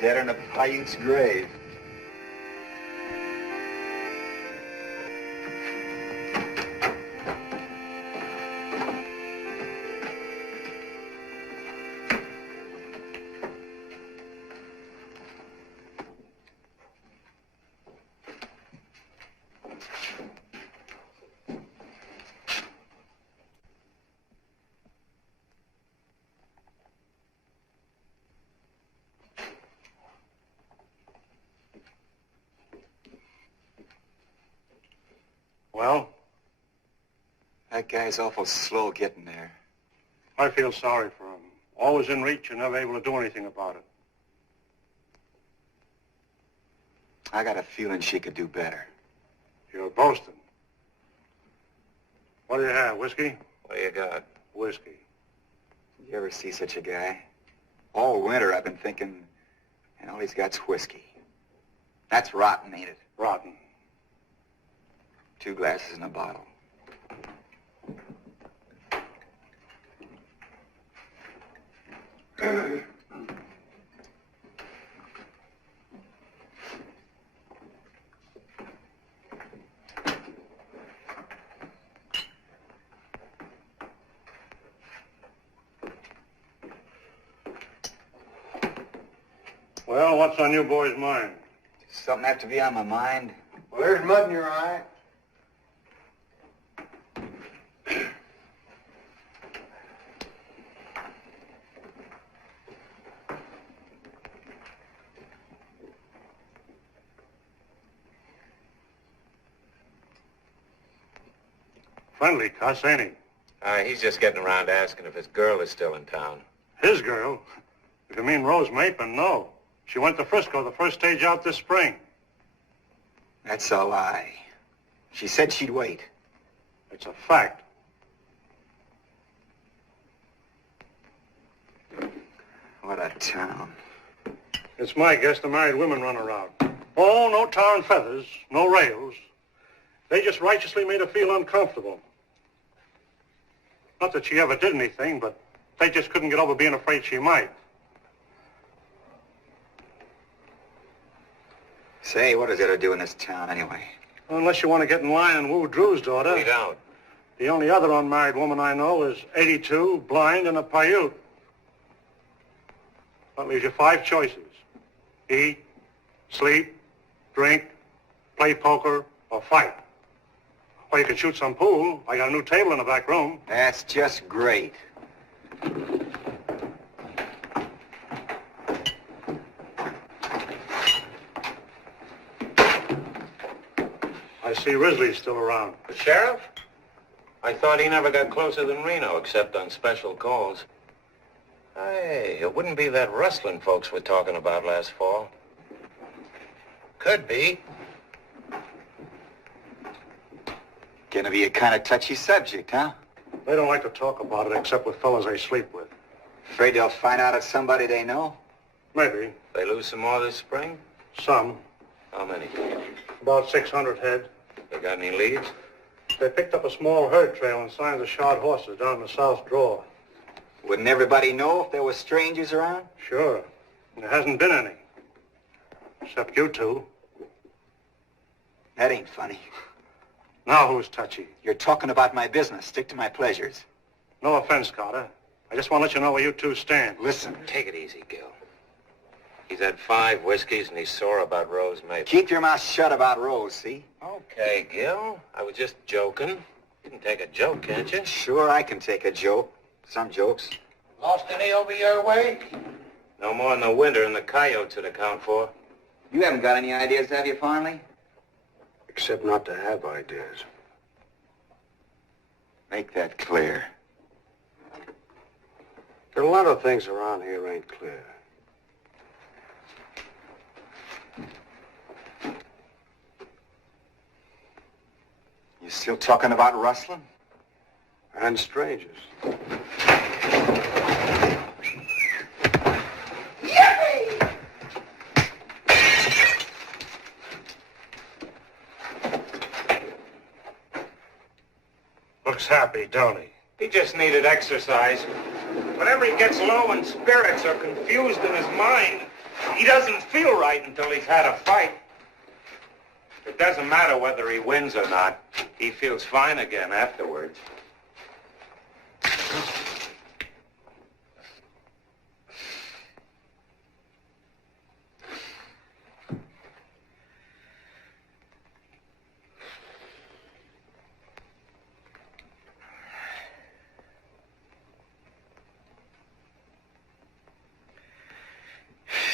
Deader than a Paiute's grave. Well? That guy's awful slow getting there. I feel sorry for him. Always in reach and never able to do anything about it. I got a feeling she could do better. You're boasting. What do you have, whiskey? What do you got? Whiskey. You ever see such a guy? All winter I've been thinking, and all he's got's whiskey. That's rotten, ain't it? Rotten. 2 glasses in a bottle. Well, what's on you boys' mind? Something have to be on my mind? Well, there's mud in your eye. Friendly cuss, ain't he? He's just getting around asking if his girl is still in town. His girl? If you mean Rose Mapin, no. She went to Frisco the first stage out this spring. That's a lie. She said she'd wait. It's a fact. What a town. It's my guess the married women run around. Oh, no tar and feathers, no rails. They just righteously made her feel uncomfortable. Not that she ever did anything, but they just couldn't get over being afraid she might. Say, what does it have to do in this town anyway? Well, unless you want to get in line and woo Drew's daughter. We don't. The only other unmarried woman I know is 82, blind, and a Paiute. That leaves you 5 choices. Eat, sleep, drink, play poker, or fight. Or you can shoot some pool. I got a new table in the back room. That's just great. I see Risley's still around. The sheriff? I thought he never got closer than Reno, except on special calls. Hey, it wouldn't be that rustling folks were talking about last fall. Could be. Gonna be a kind of touchy subject, huh? They don't like to talk about it except with fellas they sleep with. Afraid they'll find out it's somebody they know? Maybe. They lose some more this spring? Some. How many? About 600 head. They got any leads? They picked up a small herd trail and signs of shod horses down in the south drawer. Wouldn't everybody know if there were strangers around? Sure. There hasn't been any. Except you two. That ain't funny. Now who's touchy? You're talking about my business. Stick to my pleasures. No offense, Carter. I just want to let you know where you two stand. Listen. Take it easy, Gil. He's had 5 whiskeys and he's sore about Rose Mapin. Keep your mouth shut about Rose, see? Okay, Gil. I was just joking. You can take a joke, can't you? Sure, I can take a joke. Some jokes. Lost any over your way? No more in the winter and the coyotes would account for. You haven't got any ideas, have you, Farnley? Except not to have ideas. Make that clear. There are a lot of things around here ain't clear. You still talking about rustling? And strangers. Looks happy, don't he? He just needed exercise. Whenever he gets low in spirits or confused in his mind, He doesn't feel right until he's had a fight. It doesn't matter whether he wins or not. He feels fine again afterwards.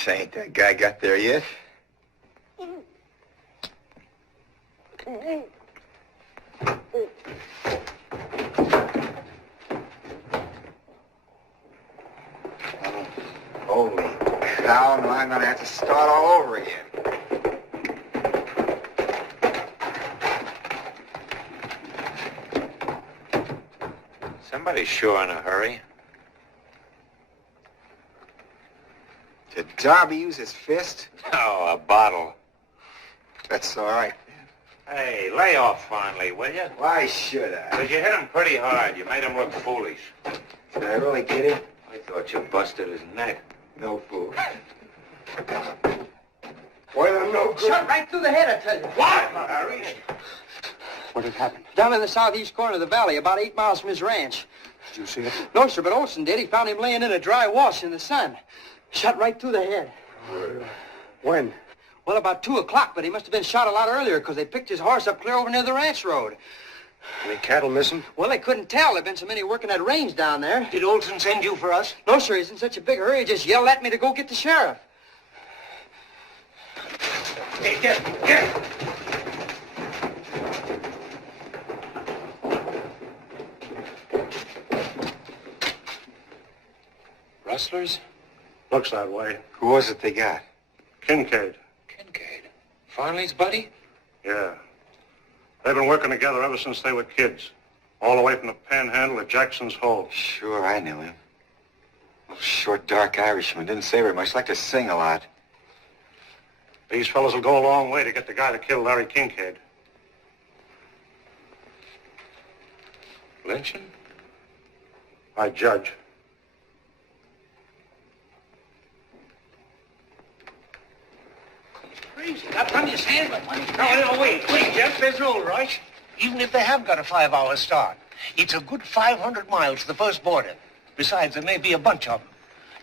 Ain't that guy got there yet? Holy cow, now I'm gonna have to start all over again. Somebody's sure in a hurry. Did Darby use his fist? Oh, a bottle. That's all right. Hey, lay off finally, will you? Why should I? Because you hit him pretty hard. You made him look foolish. Did I really get him? I thought you busted his neck. No fool. Well, I'm no good. Shot right through the head, I tell you. What, Harry? What had happened? Down in the southeast corner of the valley, about 8 miles from his ranch. Did you see it? No, sir, but Olson did. He found him laying in a dry wash in the sun. Shot right through the head. When? Well, about 2 o'clock, but he must have been shot a lot earlier because they picked his horse up clear over near the ranch road. Any cattle missing? Well, they couldn't tell. There've been so many working that range down there. Did Olson send you for us? No, sir, he's in such a big hurry, he just yelled at me to go get the sheriff. Hey, get. Rustlers? Looks that way. Who was it they got? Kincaid. Kincaid. Farley's buddy? Yeah. They've been working together ever since they were kids. All the way from the Panhandle to Jackson's Hole. Sure, I knew him. Little short, dark Irishman. Didn't say very much. Liked to sing a lot. These fellas will go a long way to get the guy that killed Larry Kincaid. Lynching? I judge. Crazy. Got plenty of sand, but money. No, wait, Jeff. There's no rush. Even if they have got a 5-hour start, it's a good 500 miles to the first border. Besides, there may be a bunch of them.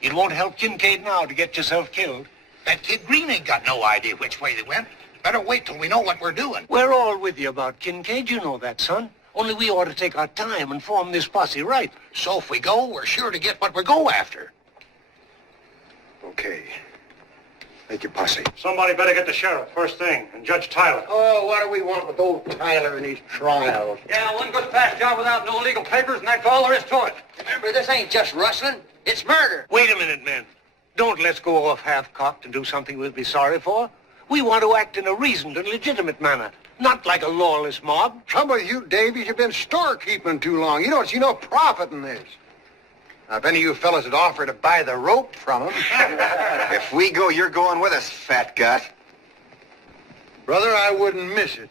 It won't help Kincaid now to get yourself killed. That kid Green ain't got no idea which way they went. Better wait till we know what we're doing. We're all with you about Kincaid. You know that, son. Only we ought to take our time and form this posse right. So if we go, we're sure to get what we go after. Okay. Make your posse. Somebody better get the sheriff first thing, and Judge Tyler. Oh, what do we want with old Tyler and his trials? Yeah, one goes past job without no legal papers, and that's all there is to it. Remember, this ain't just rustling. It's murder. Wait a minute, men. Don't let's go off half-cocked and do something we'll be sorry for. We want to act in a reasoned and legitimate manner, not like a lawless mob. Trouble with you, Davies, you've been storekeeping too long. You don't see no profit in this. Now, if any of you fellas would offer to buy the rope from him... If we go, you're going with us, fat gut. Brother, I wouldn't miss it.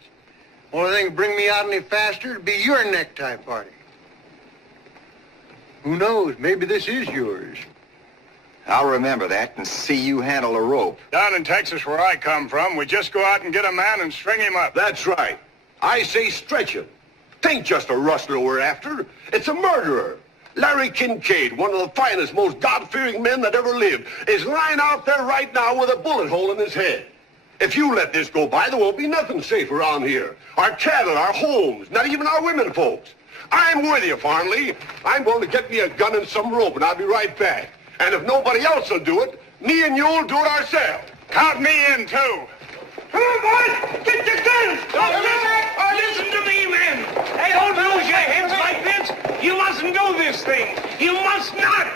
Only thing to bring me out any faster would be your necktie party. Who knows? Maybe this is yours. I'll remember that and see you handle a rope. Down in Texas, where I come from, we just go out and get a man and string him up. That's right. I say stretch him. Tain't just a rustler we're after. It's a murderer. Larry Kincaid, one of the finest, most God-fearing men that ever lived, is lying out there right now with a bullet hole in his head. If you let this go by, there won't be nothing safe around here. Our cattle, our homes, not even our women folks. I'm with you, Farnley. I'm going to get me a gun and some rope, and I'll be right back. And if nobody else will do it, me and you'll do it ourselves. Count me in, too. Come on, boys! Get your guns! Listen to me, men. Hey, don't lose your heads like this. You mustn't do this thing. You must not.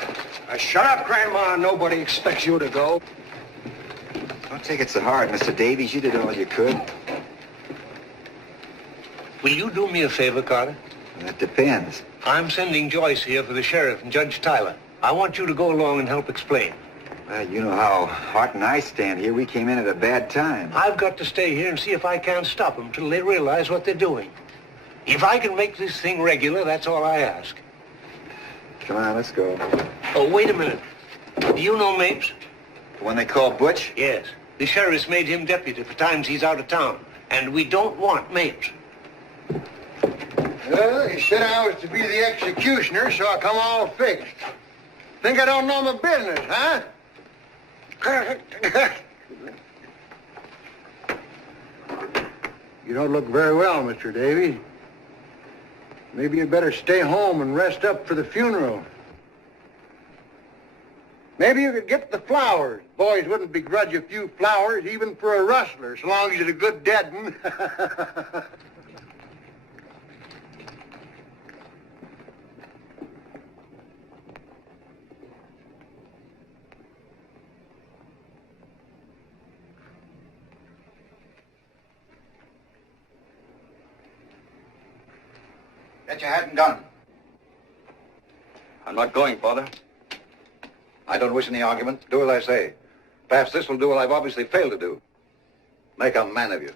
Shut up, Grandma. Nobody expects you to go. Don't take it so hard, Mr. Davies. You did all you could. Will you do me a favor, Carter? That depends. I'm sending Joyce here for the sheriff and Judge Tyler. I want you to go along and help explain. Well, you know how Hart and I stand here. We came in at a bad time. I've got to stay here and see if I can't stop them till they realize what they're doing. If I can make this thing regular, that's all I ask. Come on, let's go. Oh, wait a minute. Do you know Mapes? The one they call Butch? Yes. The sheriff's made him deputy for times he's out of town. And we don't want mates. Well, he said I was to be the executioner, so I come all fixed. Think I don't know my business, huh? You don't look very well, Mr. Davies. Maybe you'd better stay home and rest up for the funeral. Maybe you could get the flowers. Boys wouldn't begrudge a few flowers, even for a rustler, so long as it's a good dead one. That you hadn't done. I'm not going, Father. I don't wish any argument. Do as I say. Perhaps this will do what I've obviously failed to do. Make a man of you.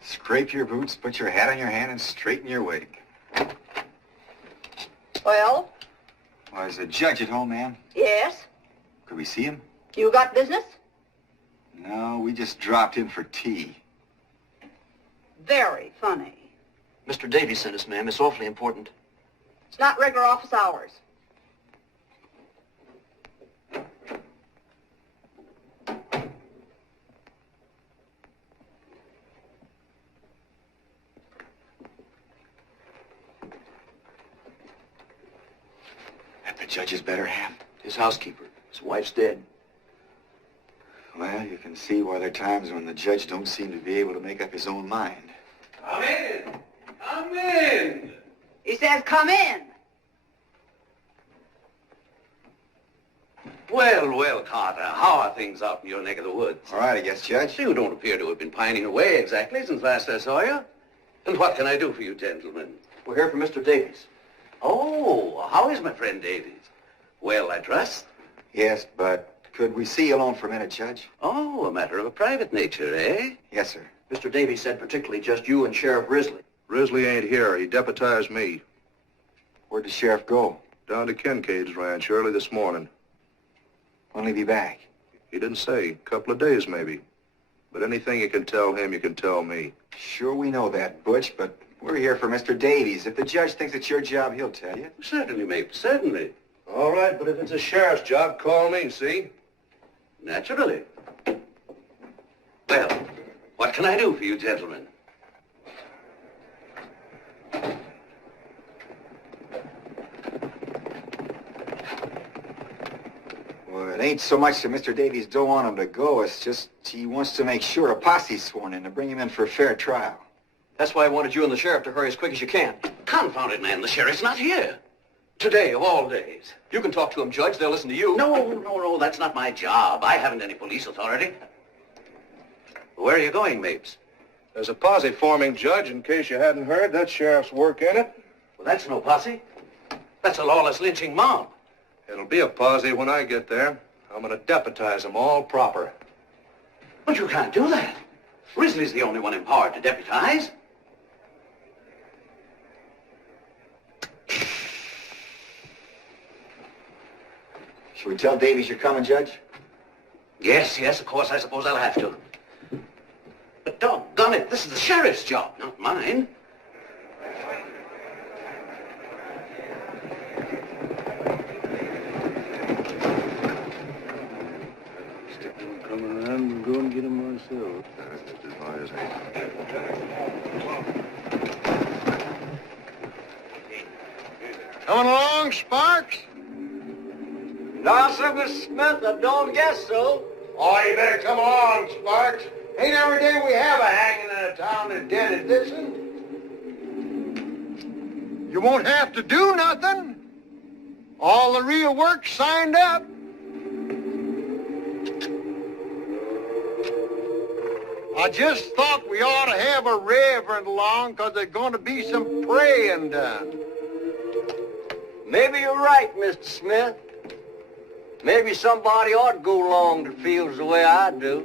Scrape your boots, put your hat on your hand, and straighten your wig. Well? Well, is the judge at home, ma'am? Yes? Could we see him? You got business? No, we just dropped in for tea. Very funny. Mr. Davies sent us, ma'am. It's awfully important. It's not regular office hours. That the judge's better half? His housekeeper. His wife's dead. Well, you can see why there are times when the judge don't seem to be able to make up his own mind. Come in! Come in! He says, come in. Well, well, Carter, how are things out in your neck of the woods? All right, I guess, Judge. You don't appear to have been pining away exactly since last I saw you. And what can I do for you, gentlemen? We're here for Mr. Davies. Oh, how is my friend Davies? Well, I trust. Yes, but could we see you alone for a minute, Judge? Oh, a matter of a private nature, eh? Yes, sir. Mr. Davies said particularly just you and Sheriff Risley. Risley ain't here. He deputized me. Where'd the sheriff go? Down to Kincaid's ranch early this morning. When'll he be back? He didn't say. A couple of days, maybe. But anything you can tell him, you can tell me. Sure, we know that, Butch, but we're here for Mr. Davies. If the judge thinks it's your job, he'll tell you. Certainly, mate, certainly. All right, but if it's a sheriff's job, call me, see? Naturally. Well, what can I do for you, gentlemen? Well, it ain't so much that Mr. Davies don't want him to go. It's just he wants to make sure a posse's sworn in to bring him in for a fair trial. That's why I wanted you and the sheriff to hurry as quick as you can. Confound it, man. The sheriff's not here. Today, of all days. You can talk to him, Judge. They'll listen to you. No. That's not my job. I haven't any police authority. Where are you going, Mapes? There's a posse forming, Judge, in case you hadn't heard. That sheriff's work in it. Well, that's no posse. That's a lawless lynching mob. It'll be a posse when I get there. I'm gonna deputize them all proper. But you can't do that. Risley's the only one empowered to deputize. Should we tell Davies you're coming, Judge? Yes, of course, I suppose I'll have to. But doggone it, this is the sheriff's job, not mine. Coming around, we'll go and get him myself. Coming along, Sparks? No, sir, Mr. Smith, I don't guess so. Oh, you better come along, Sparks. Ain't every day we have a hanging in a town as dead as this one. You won't have to do nothing. All the real work's signed up. I just thought we ought to have a reverend along because there's going to be some praying done. Maybe you're right, Mr. Smith. Maybe somebody ought to go along that feels the way I do.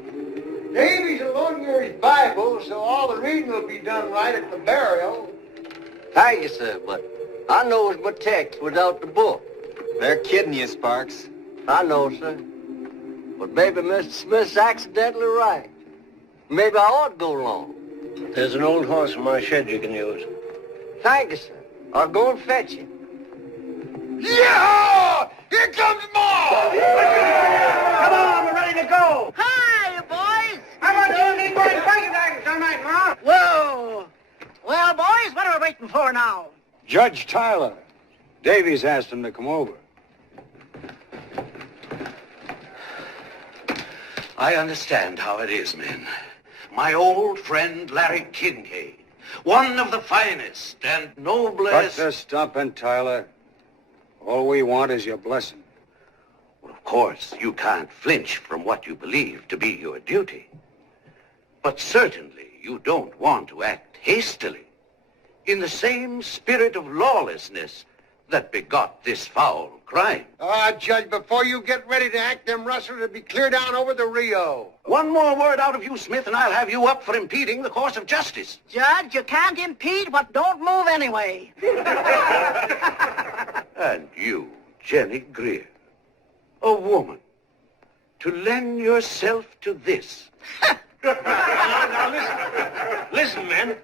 Davy's will loan you his Bible, so all the reading will be done right at the burial. Thank you, sir, but I knows my text without the book. They're kidding you, Sparks. I know, sir. But maybe Mr. Smith's accidentally right. Maybe I ought to go along. There's an old horse in my shed you can use. Thank you, sir. I'll go and fetch him. Yeah! Here comes Ma! Come on, we're ready to go. Hi, you boys. How about you need going fighting tonight, Ma? Whoa. Well, boys, what are we waiting for now? Judge Tyler. Davies asked him to come over. I understand how it is, men. My old friend Larry Kincaid, one of the finest and noblest... Cut the stumping, Tyler. All we want is your blessing. Well, of course, you can't flinch from what you believe to be your duty. But certainly you don't want to act hastily, in the same spirit of lawlessness that begot this foul crime. Judge, before you get ready to act, them rustlers will be clear down over the Rio. One more word out of you, Smith, and I'll have you up for impeding the course of justice. Judge, you can't impede what don't move anyway. And you, Jenny Greer, a woman, to lend yourself to this. Now listen, men.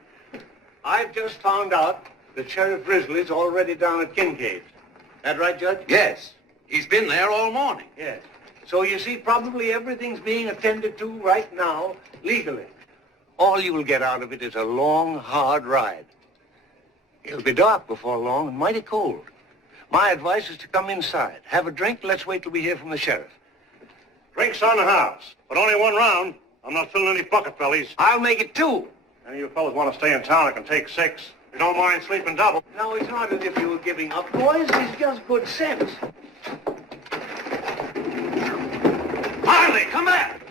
I've just found out that Sheriff Risley's already down at Kincaid's. That right, Judge? Yes, he's been there all morning. Yes. So you see, probably everything's being attended to right now, legally. All you will get out of it is a long, hard ride. It'll be dark before long and mighty cold. My advice is to come inside, have a drink, let's wait till we hear from the sheriff. Drinks on the house, but only one round. I'm not filling any bucket bellies. I'll make it 2. Any of you fellas want to stay in town, I can take 6. If you don't mind sleeping double. No, it's not as if you were giving up, boys. It's just good sense. Marley, come back!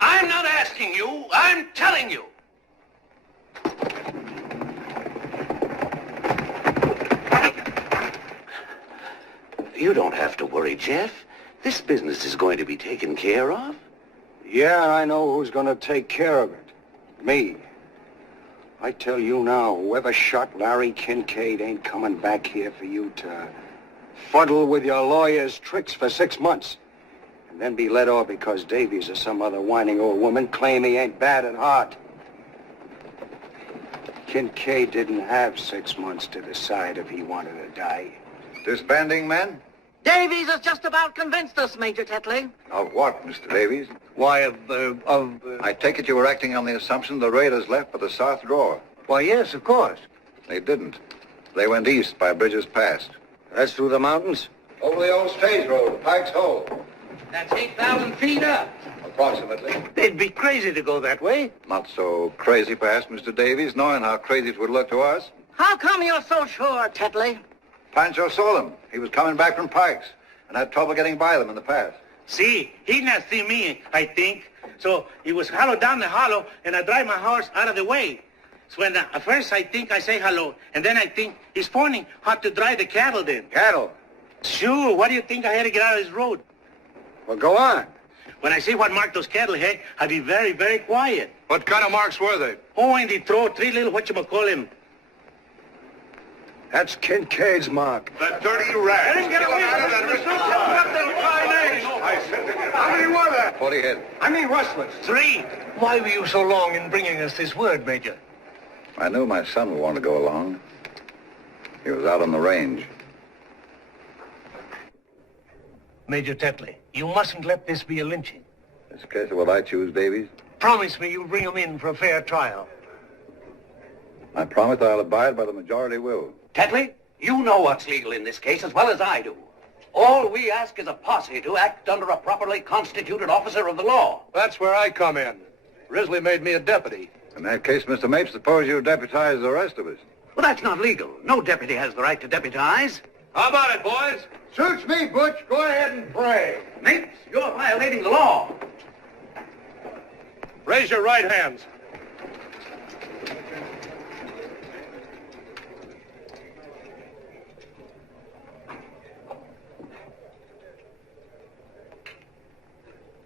I'm not asking you, I'm telling you. You don't have to worry, Jeff. This business is going to be taken care of. Yeah, I know who's going to take care of it. Me. I tell you now, whoever shot Larry Kincaid ain't coming back here for you to fuddle with your lawyer's tricks for 6 months. And then be let off because Davies or some other whining old woman claim he ain't bad at heart. Kincaid didn't have 6 months to decide if he wanted to die. Disbanding, men? Davies has just about convinced us, Major Tetley. Of what, Mr. Davies? Why, I take it you were acting on the assumption the raiders left for the south drawer. Why, yes, of course. They didn't. They went east by Bridges Pass. That's through the mountains? Over the old stage road, Pike's Hole. That's 8,000 feet up. Approximately. They'd be crazy to go that way. Not so crazy, perhaps, Mr. Davies, knowing how crazy it would look to us. How come you're so sure, Tetley? Pancho saw them. He was coming back from Pike's and had trouble getting by them in the pass. See, he not see me, I think. So he was hollow down the hollow, and I drive my horse out of the way. So when at first I think I say hello, and then I think he's pointing how to drive the cattle then. Cattle? Sure, what do you think I had to get out of his road? Well, go on. When I see what mark those cattle had, I'd be very, very quiet. What kind of marks were they? Oh, and they throw 3 little whatchamacallem. That's Kincaid's mark. That dirty rat. Let him get away from us. How many were there? 40 head. I mean rustlers. 3. Why were you so long in bringing us this word, Major? I knew my son would want to go along. He was out on the range. Major Tetley, you mustn't let this be a lynching. This case of what I choose, Davies. Promise me you'll bring him in for a fair trial. I promise I'll abide by the majority will. Tetley, you know what's legal in this case as well as I do. All we ask is a posse to act under a properly constituted officer of the law. That's where I come in. Risley made me a deputy. In that case, Mr. Mapes, suppose you deputize the rest of us. Well, that's not legal. No deputy has the right to deputize. How about it, boys? Suits me, Butch. Go ahead and pray. Mapes, you're violating the law. Raise your right hands.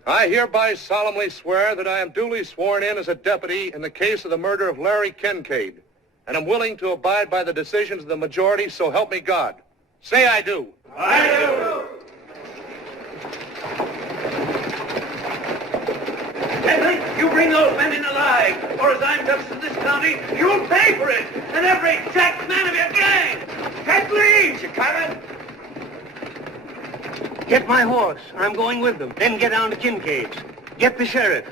I hereby solemnly swear that I am duly sworn in as a deputy in the case of the murder of Larry Kincaid, and am willing to abide by the decisions of the majority, so help me God. Say I do. I do. Henry, you bring those men in alive, or as I'm justice of this county, you'll pay for it, and every jack man of your gang. Get leads, you Karen. Get my horse. I'm going with them. Then get down to Kincaid's. Get the sheriff.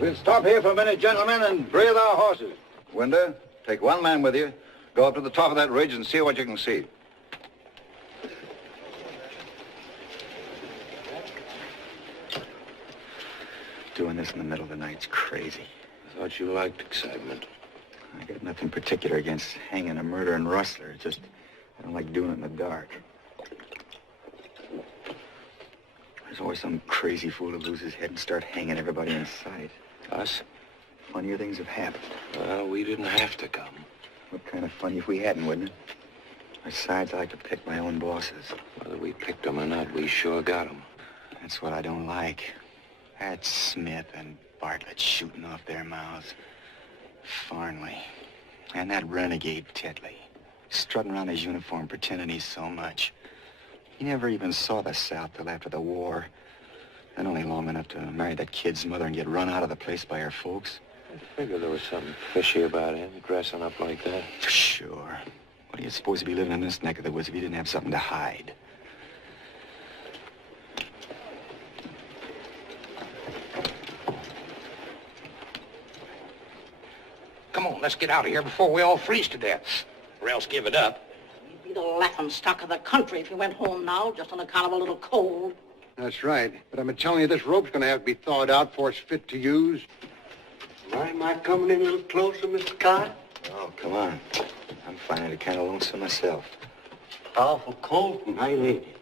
We'll stop here for a minute, gentlemen, and breathe our horses. Winder, take one man with you. Go up to the top of that ridge and see what you can see. Doing this in the middle of the night's crazy. I thought you liked excitement. I got nothing particular against hanging a murdering rustler. It's just, I don't like doing it in the dark. There's always some crazy fool who loses his head and start hanging everybody in sight. Us? Funnier things have happened. Well, we didn't have to come. What kind of funny if we hadn't, wouldn't it? Besides, I like to pick my own bosses. Whether we picked them or not, we sure got them. That's what I don't like. That Smith and Bartlett shooting off their mouths. Farnley. And that renegade Tetley. Strutting around his uniform pretending he's so much. He never even saw the South till after the war. And only long enough to marry that kid's mother and get run out of the place by her folks. I figured there was something fishy about him, dressing up like that. Sure. What do you suppose he'd be living in this neck of the woods if he didn't have something to hide? Come on, let's get out of here before we all freeze to death. Or else give it up. You'd be the laughing stock of the country if you went home now, just on account of a little cold. That's right. But I've been telling you this rope's going to have to be thawed out before it's fit to use. Am I coming in a little closer, Mr. Carter? Oh, come on. I'm finding it kind of lonesome myself. Powerful cold and I need it.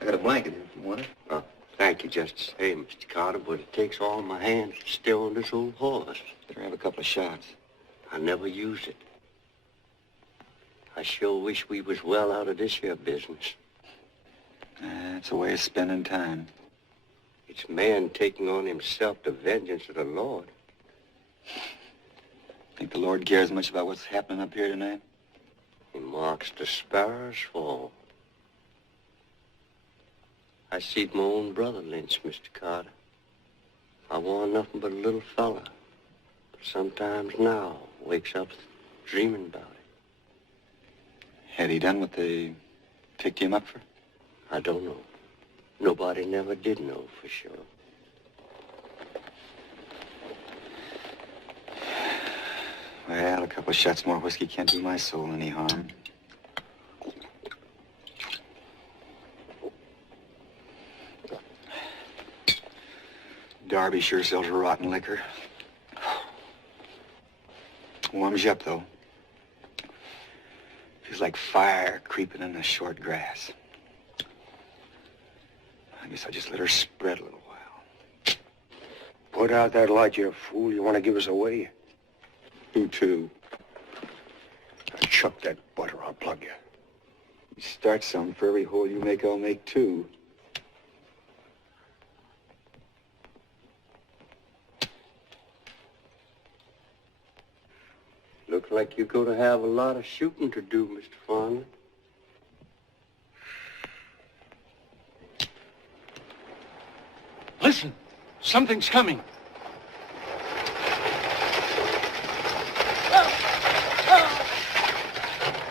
I got a blanket if you want it. Oh, thank you just the same, Mr. Carter, but it takes all my hands to stay on this old horse. Better have a couple of shots. I never use it. I sure wish we was well out of this here business. It's a way of spending time. It's man taking on himself the vengeance of the Lord. Think the Lord cares much about what's happening up here tonight? He marks the sparrows fall. I seed my own brother lynched, Mr. Carter. I warn't nothing but a little fella. But sometimes now wakes up dreaming about it. Had he done what they picked him up for? I don't know. Nobody never did know for sure. Well, a couple of shots more whiskey can't do my soul any harm. Darby sure sells rotten liquor. Warms you up, though. Feels like fire creeping in the short grass. guess I just let her spread a little while. Put out that light, you fool. You want to give us away? Who to? Now chuck that butter. I'll plug you. You start something. For every hole you make, I'll make two. Looks like you're going to have a lot of shooting to do, Mr. Farmer. Listen, something's coming.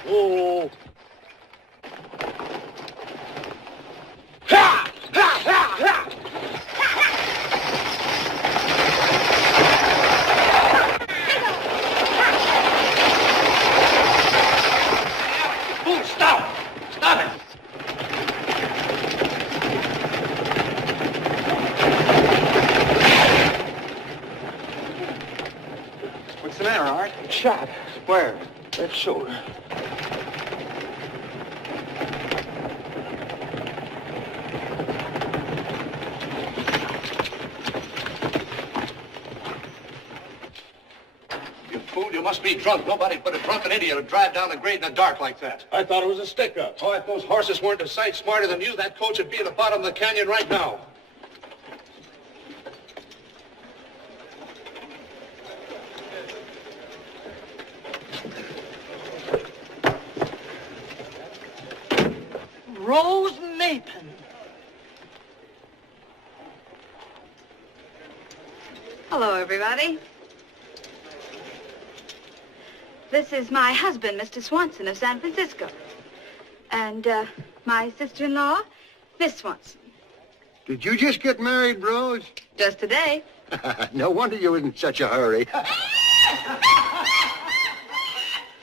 Oh. Shot. Where? Left shoulder. You fool, you must be drunk. Nobody but a drunken idiot would drive down the grade in the dark like that. I thought it was a stick-up. Oh, if those horses weren't a sight smarter than you, that coach would be at the bottom of the canyon right now. Rose Mapen. Hello, everybody. This is my husband, Mr. Swanson of San Francisco. And, my sister-in-law, Miss Swanson. Did you just get married, Rose? Just today. No wonder you were in such a hurry.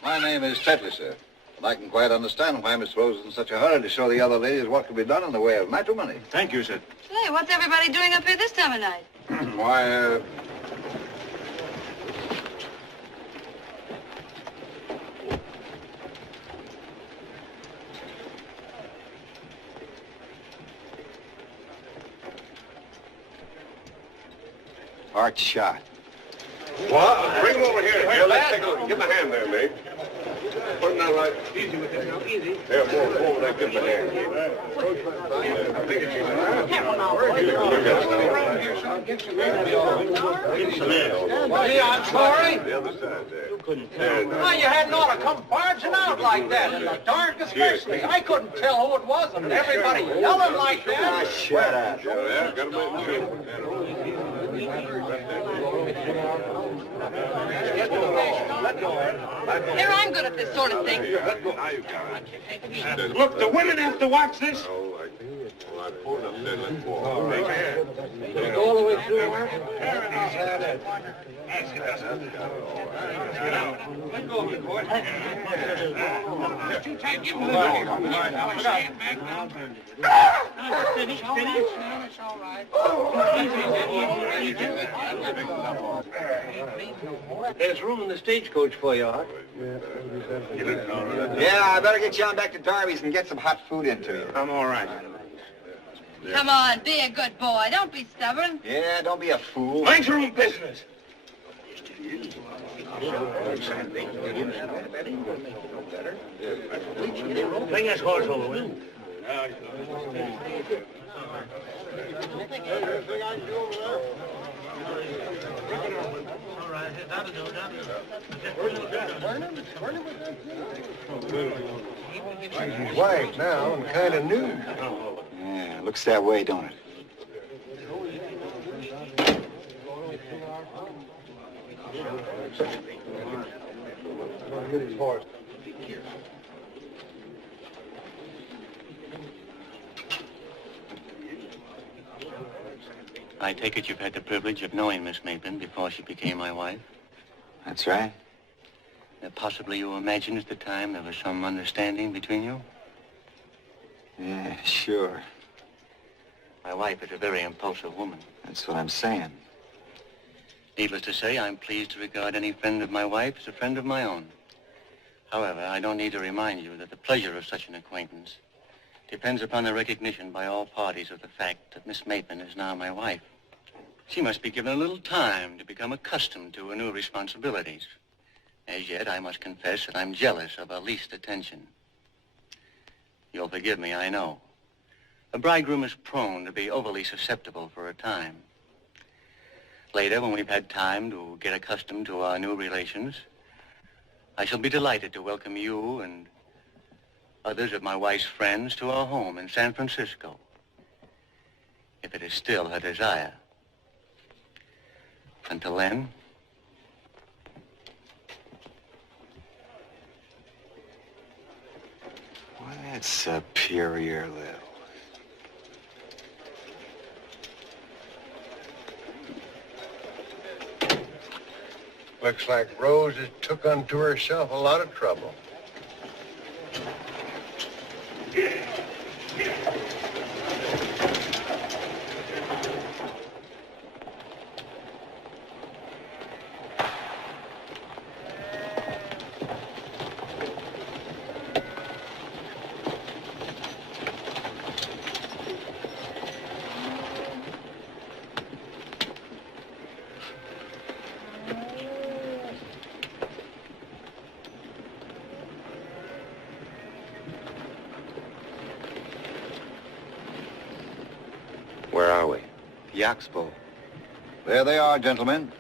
My name is Tetley, sir. And I can quite understand why Miss Rose is in such a hurry to show the other ladies what can be done in the way of matrimony. Thank you, sir. Say, what's everybody doing up here this time of night? Why, Hard shot. What? Bring him over here. Here, let's take a look. Give him a hand there, mate. Put him down right. Easy with it now, easy. There, forward, that. Give him a hand. Hey, I'm sorry. The other side there. Oh, you hadn't ought to come barging out like that in the dark especially. I couldn't tell who it was and everybody yelling like that. Shut up. Yeah, got him in too. Here, I'm good at this sort of thing. Look, the women have to watch this. Oh, I pulled up there. Let's go. Make a hand. Go all the way through, Mark. Finish. It's all right. There's room in the stagecoach for you, Art. Yeah, I better get you on back to Darby's and get some hot food into you. I'm all right. Come on, be a good boy. Don't be stubborn. Yeah, don't be a fool. Mind your own business. Bring this horse over, will you? She's wife now and kind of new. Yeah, looks that way, don't it? Get his horse. I take it you've had the privilege of knowing Miss Mapen before she became my wife? That's right. Possibly you imagined at the time there was some understanding between you? Yeah, sure. My wife is a very impulsive woman. That's what I'm saying. Needless to say, I'm pleased to regard any friend of my wife as a friend of my own. However, I don't need to remind you that the pleasure of such an acquaintance depends upon the recognition by all parties of the fact that Miss Maitland is now my wife. She must be given a little time to become accustomed to her new responsibilities. As yet, I must confess that I'm jealous of her least attention. You'll forgive me, I know. A bridegroom is prone to be overly susceptible for a time. Later, when we've had time to get accustomed to our new relations, I shall be delighted to welcome you and others of my wife's friends to our home in San Francisco, if it is still her desire. Until then, Why, that's superior, Lil. Looks like Rose has took unto herself a lot of trouble. Where are we? The Oxbow. There they are, gentlemen.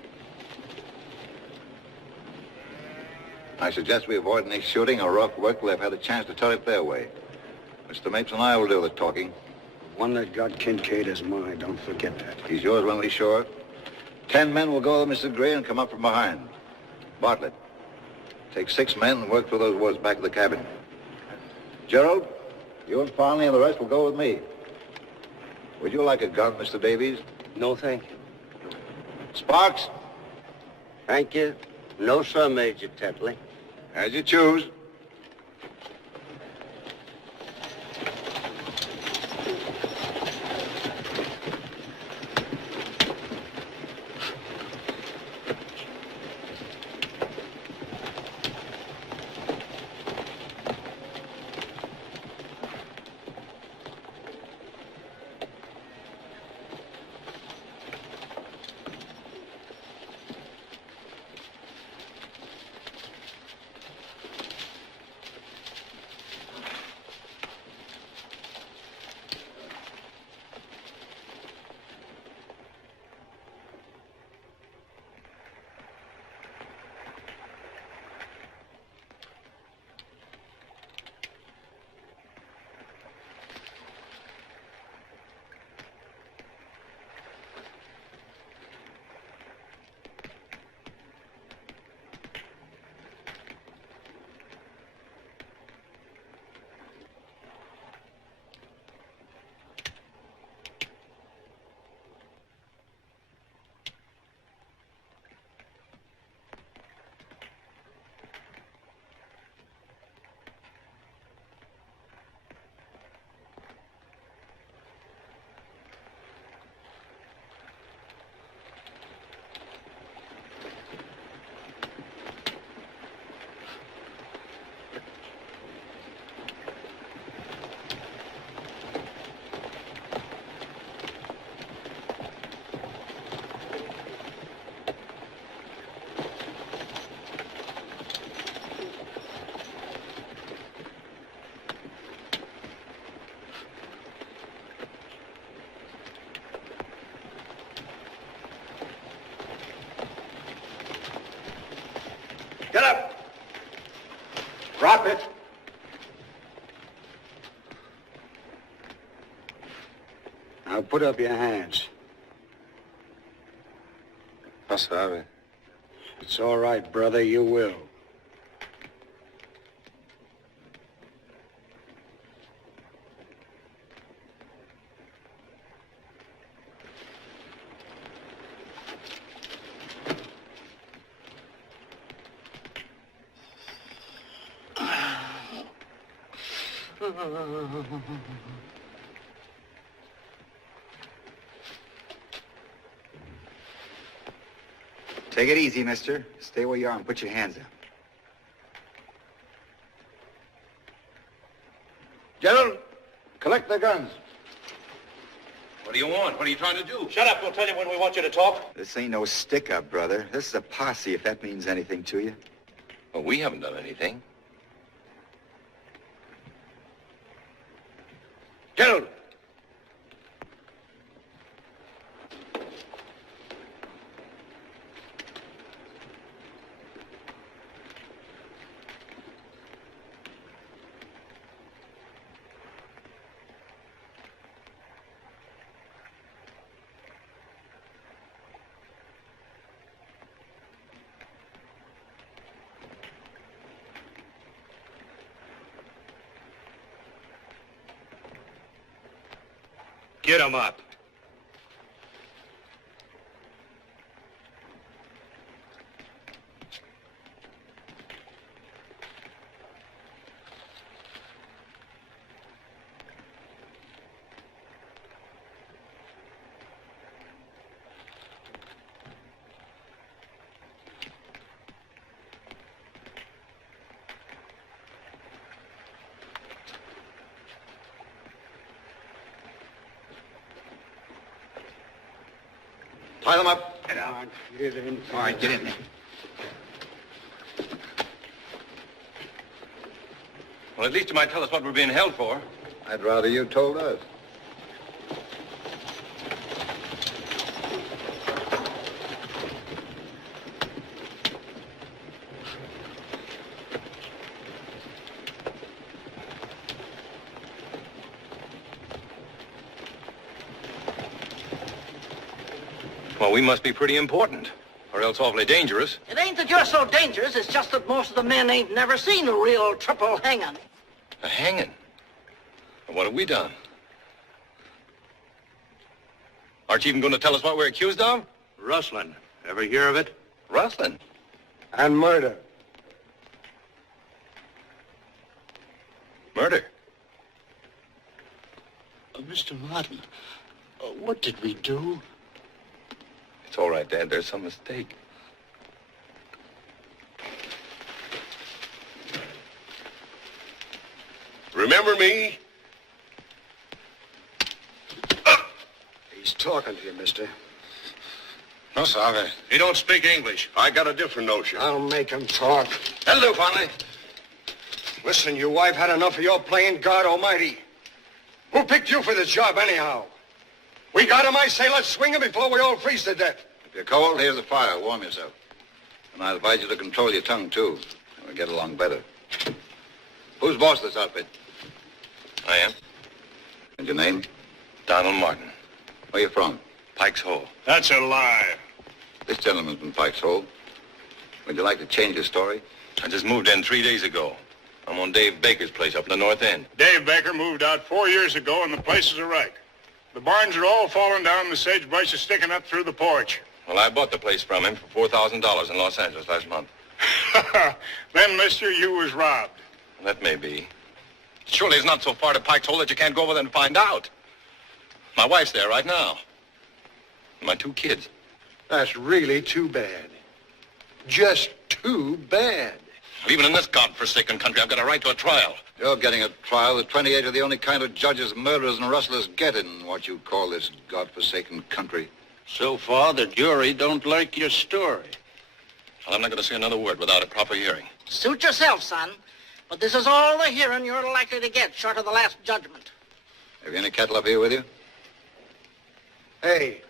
I suggest we avoid any shooting or rough work till they've had a chance to tell it their way. Mr. Mapes and I will do the talking. The one that got Kincaid is mine, don't forget that. He's yours when we shore. 10 men will go with Mrs. Gray and come up from behind. Bartlett, take 6 men and work through those woods back of the cabin. Gerald, you and Farnley and the rest will go with me. Would you like a gun, Mr. Davies? No, thank you. Sparks? Thank you. No, sir, Major Tetley. As you choose. Get up! Drop it! Now put up your hands. Sorry. It's all right, brother, you will. Take it easy, mister. Stay where you are and put your hands up. General, come Check the guns. What do you want? What are you trying to do? Shut up. We'll tell you when we want you to talk. This ain't no stick-up, brother. This is a posse, if that means anything to you. Well, we haven't done anything. Gerald. Get him up. Tie them up. Get on. Get in. All right, get in there. Well, at least you might tell us what we're being held for. I'd rather you told us. Well, we must be pretty important, or else awfully dangerous. It ain't that you're so dangerous, it's just that most of the men ain't never seen a real triple hanging. A hanging? Well, what have we done? Aren't you even going to tell us what we're accused of? Rustling. Ever hear of it? Rustling? And murder. Murder? Mr. Martin, what did we do? It's all right, Dad. There's some mistake. Remember me? He's talking to you, mister. No, sir. He don't speak English. I got a different notion. I'll make him talk. That'll do, Conley. Listen, your wife had enough of your playing God Almighty. Who picked you for this job, anyhow? We got him, I say, let's swing him before we all freeze to death. If you're cold, here's the fire. Warm yourself. And I advise you to control your tongue, too. We'll get along better. Who's boss of this outfit? I am. And your name? Donald Martin. Where you from? Pike's Hole. That's a lie. This gentleman's from Pike's Hole. Would you like to change your story? I just moved in 3 days ago. I'm on Dave Baker's place up in the north end. Dave Baker moved out 4 years ago, and the place is a wreck. The barns are all falling down, the sagebrush is sticking up through the porch. Well, I bought the place from him for $4,000 in Los Angeles last month. Then, mister, you was robbed. That may be. Surely it's not so far to Pike's Hole that you can't go over there and find out. My wife's there right now. And my 2 kids. That's really too bad. Just too bad. Well, even in this godforsaken country, I've got a right to a trial. You're getting a trial that 28 are the only kind of judges murderers and rustlers get in what you call this godforsaken country. So far, the jury don't like your story. Well, I'm not going to say another word without a proper hearing. Suit yourself, son. But this is all the hearing you're likely to get, short of the last judgment. Have you any cattle up here with you? Hey,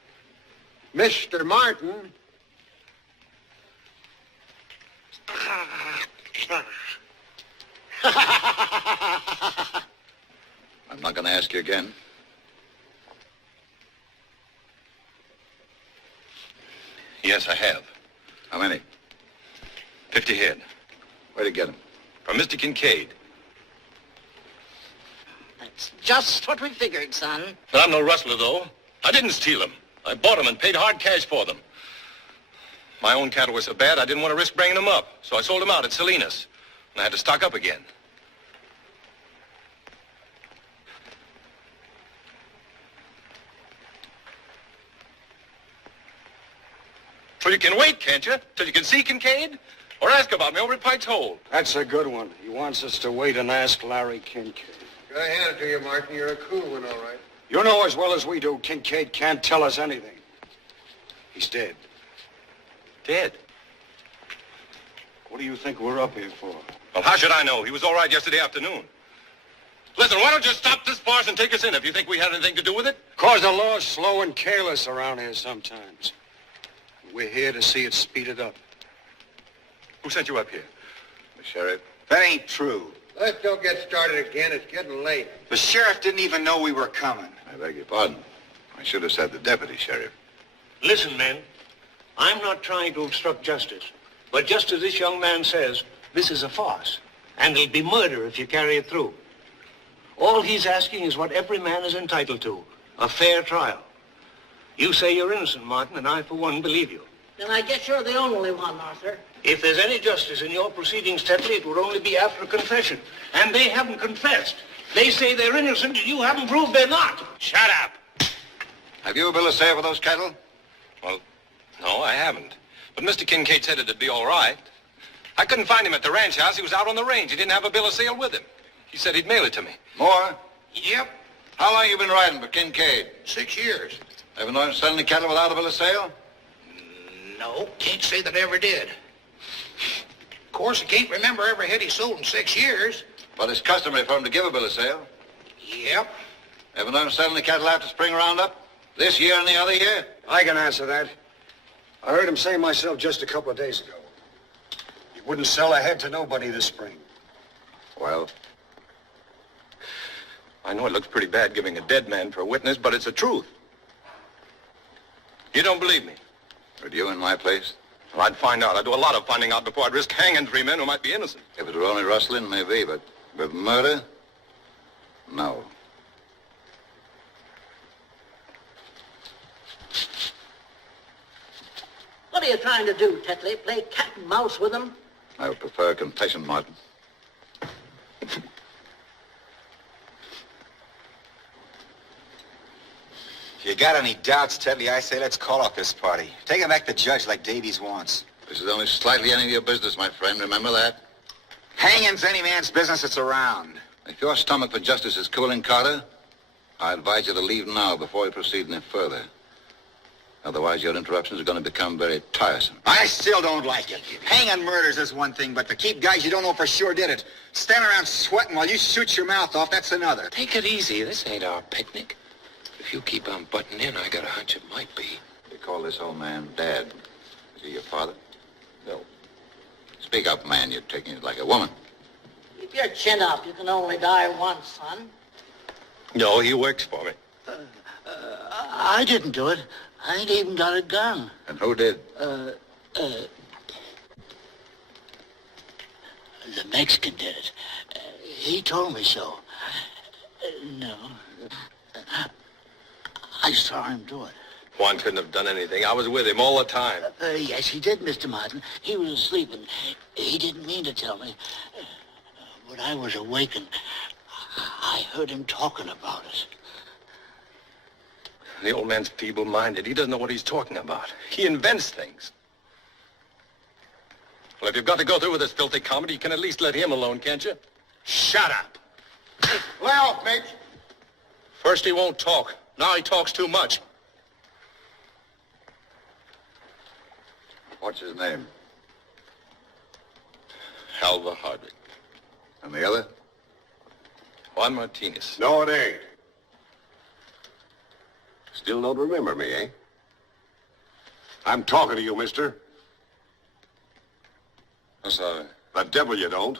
Mr. Martin. I'm not going to ask you again. Yes, I have. How many? 50 head. Where'd you get them? From Mr. Kincaid. That's just what we figured, son. But I'm no rustler, though. I didn't steal them. I bought them and paid hard cash for them. My own cattle were so bad, I didn't want to risk bringing them up. So I sold them out at Salinas. And I had to stock up again. Well, you can wait, can't you? Till you can see Kincaid? Or ask about me over at Pike's Hole. That's a good one. He wants us to wait and ask Larry Kincaid. I hand it to you, Martin. You're a cool one, all right. You know as well as we do, Kincaid can't tell us anything. He's dead. Dead? What do you think we're up here for? Well, how should I know? He was all right yesterday afternoon. Listen, why don't you stop this farce and take us in if you think we had anything to do with it? 'Cause the law's slow and careless around here sometimes. We're here to see it speeded up. Who sent you up here? The sheriff. That ain't true. Let's don't get started again. It's getting late. The sheriff didn't even know we were coming. I beg your pardon. I should have said the deputy sheriff. Listen, men. I'm not trying to obstruct justice. But just as this young man says, this is a farce. And it'll be murder if you carry it through. All he's asking is what every man is entitled to. A fair trial. You say you're innocent, Martin, and I, for one, believe you. Then I guess you're the only one, Arthur. If there's any justice in your proceedings, Tetley, it would only be after a confession. And they haven't confessed. They say they're innocent, and you haven't proved they're not. Shut up. Have you a bill of sale for those cattle? Well, no, I haven't. But Mr. Kincaid said it'd be all right. I couldn't find him at the ranch house. He was out on the range. He didn't have a bill of sale with him. He said he'd mail it to me. More? Yep, How long you been riding for Kincaid? 6 years. Ever known him selling the cattle without a bill of sale? No, can't say that I ever did. Of course, I can't remember every head he sold in 6 years. But it's customary for him to give a bill of sale. Yep. Ever known him selling the cattle after spring roundup? This year and the other year? I can answer that. I heard him say myself just a couple of days ago. He wouldn't sell a head to nobody this spring. Well? I know it looks pretty bad giving a dead man for a witness, but it's the truth. You don't believe me? Would you in my place? Well, I'd find out. I'd do a lot of finding out before I'd risk hanging 3 men who might be innocent. If it were only rustling, maybe, but with murder? No. What are you trying to do, Tetley? Play cat and mouse with them? I would prefer a confession, Martin. If you got any doubts, Tetley, I say let's call off this party. Take him back to judge like Davies wants. This is only slightly any of your business, my friend. Remember that? Hanging's any man's business that's around. If your stomach for justice is cooling, Carter, I advise you to leave now before we proceed any further. Otherwise, your interruptions are going to become very tiresome. I still don't like it. Hanging murders is one thing, but to keep guys you don't know for sure did it, stand around sweating while you shoot your mouth off, that's another. Take it easy. This ain't our picnic. If you keep on butting in, I got a hunch it might be. You call this old man Dad. Is he your father? No. Speak up, man. You're taking it like a woman. Keep your chin up. You can only die once, son. No, he works for me. I didn't do it. I ain't even got a gun. And who did? The Mexican did it. He told me so. No. I saw him do it. Juan couldn't have done anything. I was with him all the time. Yes, he did, Mr. Martin. He was asleep, and he didn't mean to tell me. But I was awake, and I heard him talking about it. The old man's feeble-minded. He doesn't know what he's talking about. He invents things. Well, if you've got to go through with this filthy comedy, you can at least let him alone, can't you? Shut up. Lay off, Mitch. First he won't talk. Now he talks too much. What's his name? Alva Hardwick. And the other? Juan Martinez. No, it ain't. Still don't remember me, eh? I'm talking to you, mister. I'm sorry. The devil you don't.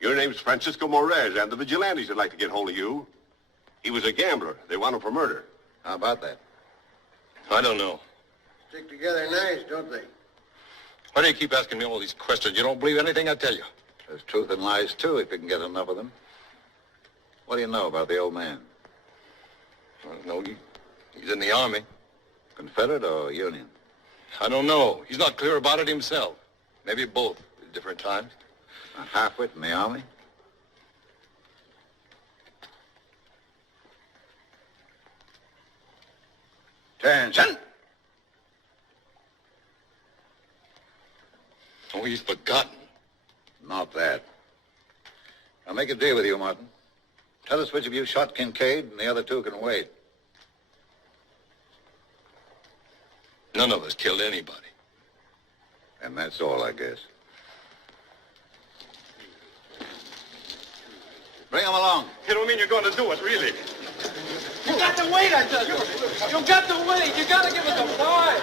Your name's Francisco Morez, and the vigilantes would like to get hold of you. He was a gambler. They want him for murder. How about that? I don't know. Stick together nice, don't they? Why do you keep asking me all these questions? You don't believe anything I tell you. There's truth in lies, too, if you can get enough of them. What do you know about the old man? I know he's in the Army. Confederate or Union? I don't know. He's not clear about it himself. Maybe both at different times. A halfwit in the Army? Attention! Oh, he's forgotten. Not that. I'll make a deal with you, Martin. Tell us which of you shot Kincaid, and the other two can wait. None of us killed anybody. And that's all, I guess. Bring him along. You don't mean you're going to do it, really? You got to wait, I tell you. You got to wait. You got to give us some time.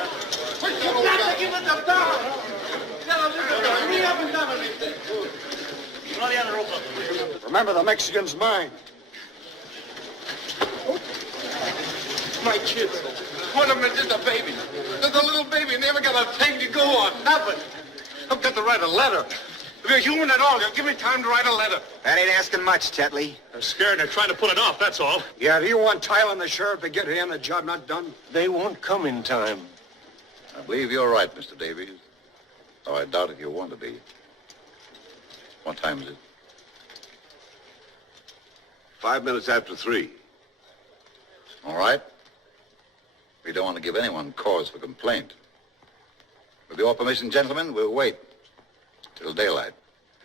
You got to give us some time. You got to hurry up and done anything. Throw the other rope up. Remember, the Mexican's mine. My kids. One of them is just a baby. Just a little baby, and they haven't got a thing to go on. Nothing. I've got to write a letter. If you're human at all, you'll give me time to write a letter. That ain't asking much, Tetley. They're scared and they're trying to put it off, that's all. Yeah, do you want Tyler and the sheriff to get here and the job not done? They won't come in time. I believe you're right, Mr. Davies. Though I doubt if you want to be. What time is it? 5 minutes after 3. All right. We don't want to give anyone cause for complaint. With your permission, gentlemen, we'll wait till daylight.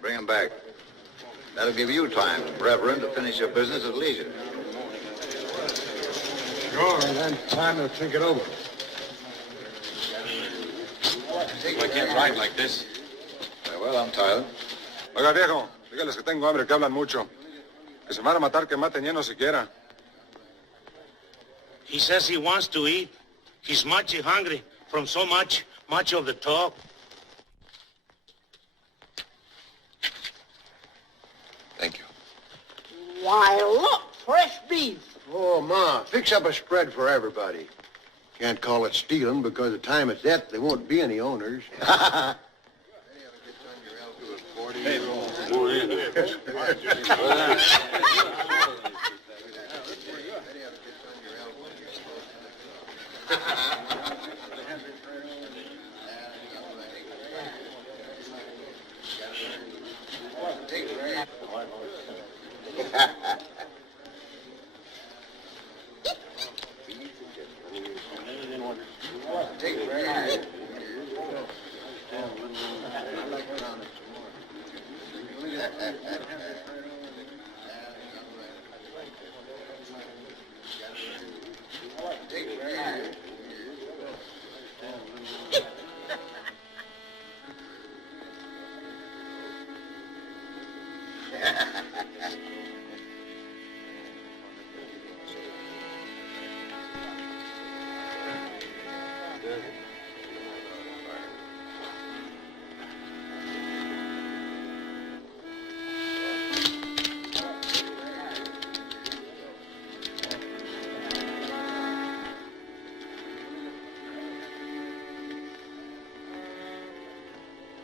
Bring him back. That'll give you time, Reverend, to finish your business at leisure. Sure, and then time to think it over. I can't ride like this. Well, I'm tired. Oiga, viejo, dígales que tengo hambre, que hablan mucho. Que se van a matar, que maten lleno siquiera. He says he wants to eat. He's mighty hungry from so much of the talk. Thank you. Why, look, fresh beef. Oh, Ma, fix up a spread for everybody. Can't call it stealing because the time it's at, there won't be any owners.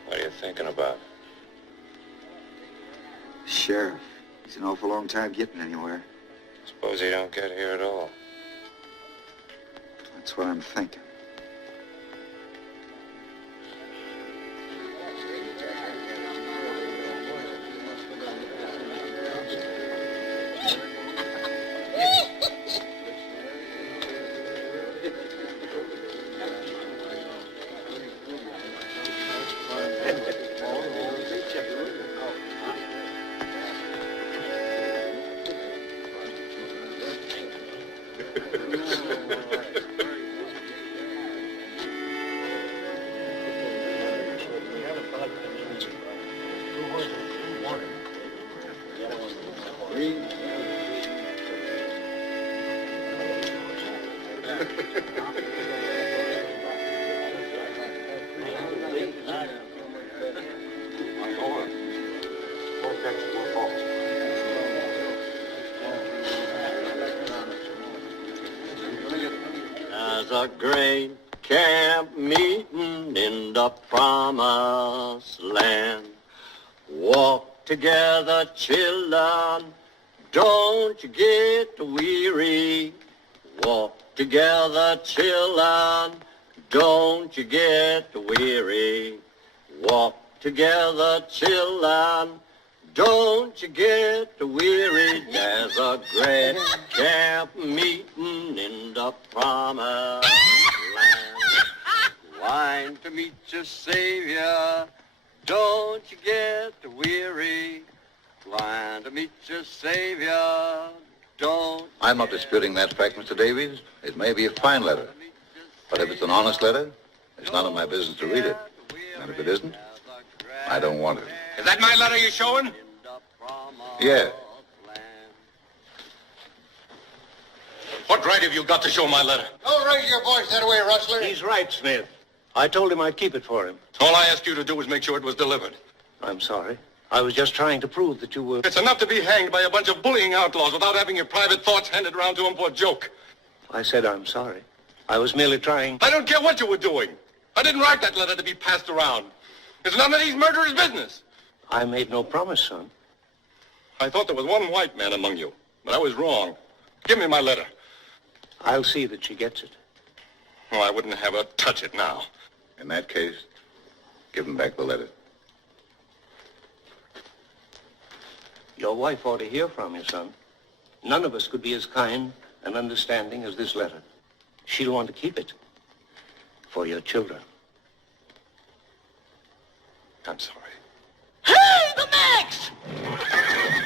What are you thinking about? Sheriff, he's an awful long time getting anywhere. Suppose he don't get here at all. That's what I'm thinking. There's a great camp meeting in the promised land. Walk together, children, don't you get weary. Walk together, children, don't you get weary. Walk together, children, don't you get weary. There's a great camp meeting in the promised land. Wine to meet your Savior, don't you get weary. flying to meet your savior. Don't. I'm not disputing that fact, Mr. Davies. It may be a fine letter. But if it's an honest letter, it's none of my business to read it. And if it isn't, I don't want it. Is that my letter you're showing? Yeah. What right have you got to show my letter? Don't raise your voice that way, Rustler. He's right, Smith. I told him I'd keep it for him. All I asked you to do was make sure it was delivered. I'm sorry. I was just trying to prove that you were... It's enough to be hanged by a bunch of bullying outlaws without having your private thoughts handed around to them for a joke. I said I'm sorry. I was merely trying... I don't care what you were doing. I didn't write that letter to be passed around. It's none of these murderers' business. I made no promise, son. I thought there was one white man among you, but I was wrong. Give me my letter. I'll see that she gets it. Oh, I wouldn't have her touch it now. In that case, give him back the letter. Your wife ought to hear from you, son. None of us could be as kind and understanding as this letter. She'll want to keep it for your children. I'm sorry. Hey, the Max!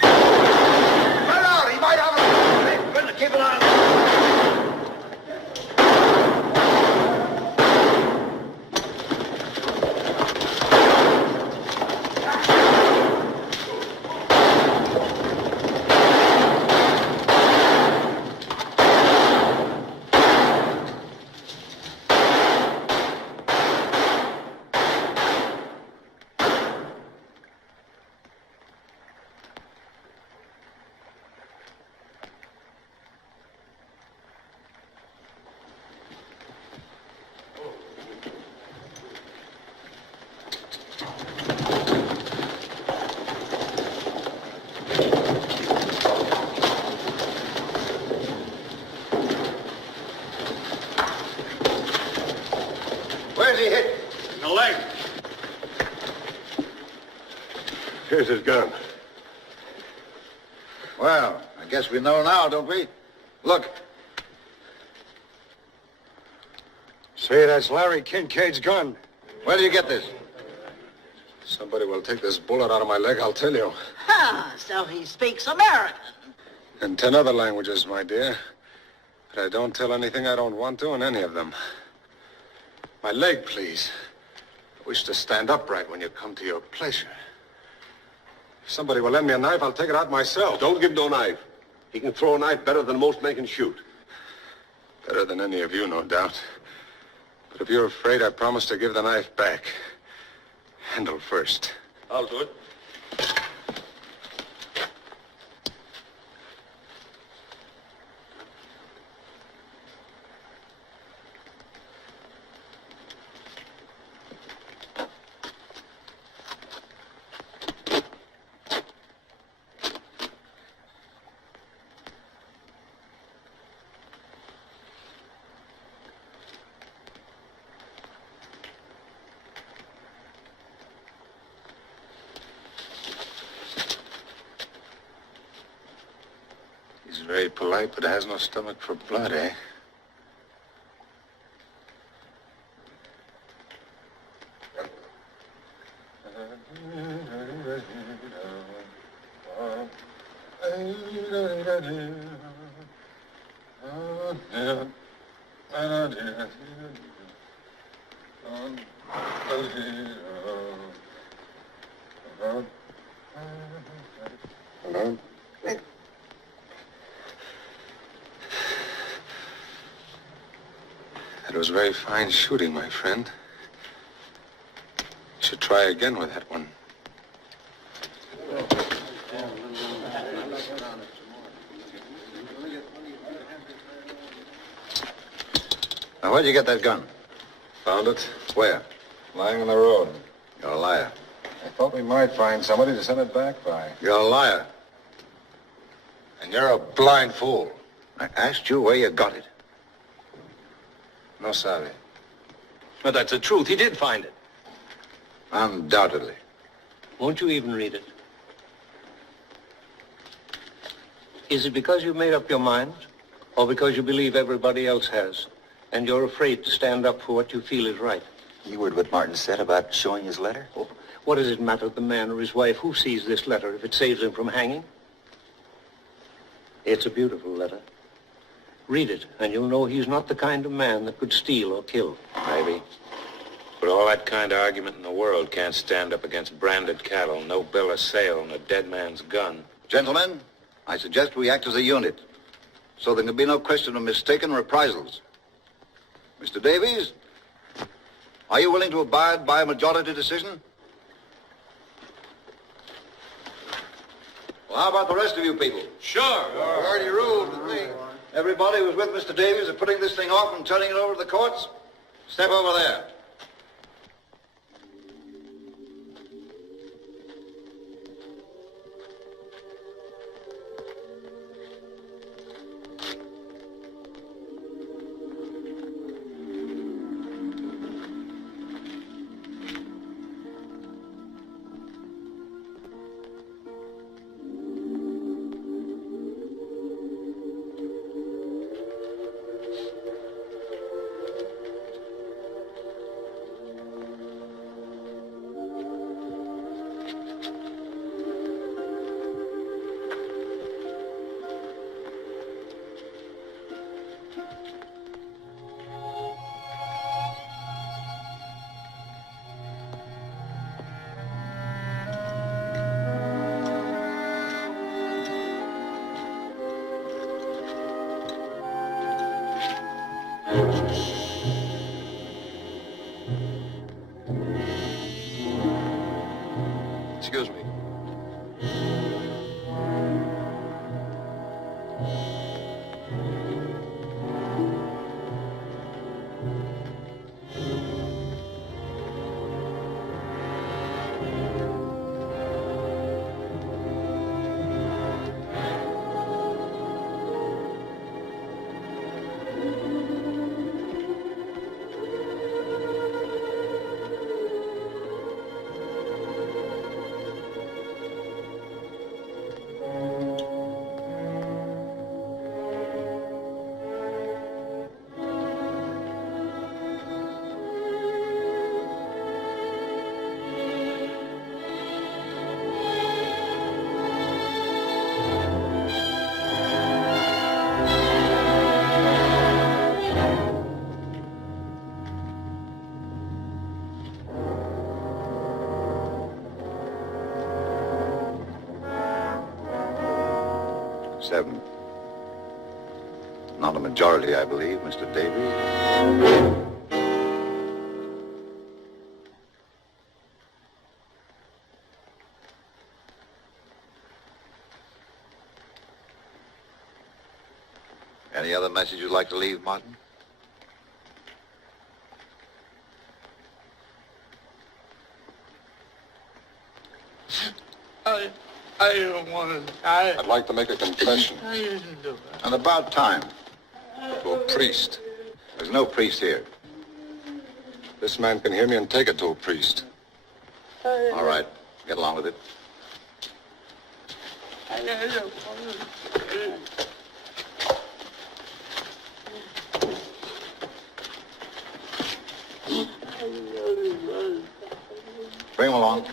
Right out, he might have a... Better keep it on. Where's he hit? In the leg. Here's his gun. Well, I guess we know now, don't we? Look. Say, that's Larry Kincaid's gun. Where do you get this? Somebody will take this bullet out of my leg, I'll tell you. Ah, so he speaks American. And 10 other languages, my dear. But I don't tell anything I don't want to in any of them. My leg, please. I wish to stand upright when you come to your pleasure. If somebody will lend me a knife, I'll take it out myself. Don't give no knife. He can throw a knife better than most men can shoot. Better than any of you, no doubt. But if you're afraid, I promise to give the knife back. Handle first. I'll do it. He's very polite, but has no stomach for blood, eh? Hello? That was very fine shooting, my friend. You should try again with that one. Now, where'd you get that gun? Found it? Where? Lying on the road. You're a liar. I thought we might find somebody to send it back by. You're a liar. And you're a blind fool. I asked you where you got it. No sabe. But that's the truth. He did find it. Undoubtedly. Won't you even read it? Is it because you've made up your mind, or because you believe everybody else has, and you're afraid to stand up for what you feel is right? You heard what Martin said about showing his letter? Oh, what does it matter to the man or his wife who sees this letter if it saves him from hanging? It's a beautiful letter. Read it, and you'll know he's not the kind of man that could steal or kill. Maybe. But all that kind of argument in the world can't stand up against branded cattle, no bill of sale, and a dead man's gun. Gentlemen, I suggest we act as a unit, so there can be no question of mistaken reprisals. Mr. Davies, are you willing to abide by a majority decision? Well, how about the rest of you people? Sure. Already ruled with me. Everybody who's with Mr. Davies of putting this thing off and turning it over to the courts, step over there. Excuse me. Seven. Not a majority, I believe, Mr. Davies. Any other message you'd like to leave, Martin? I don't want to die. I'd like to make a confession. I didn't do that. And about time. To a priest. There's no priest here. This man can hear me and take it to a priest. All right. Get along with it. I don't want to. Bring him along.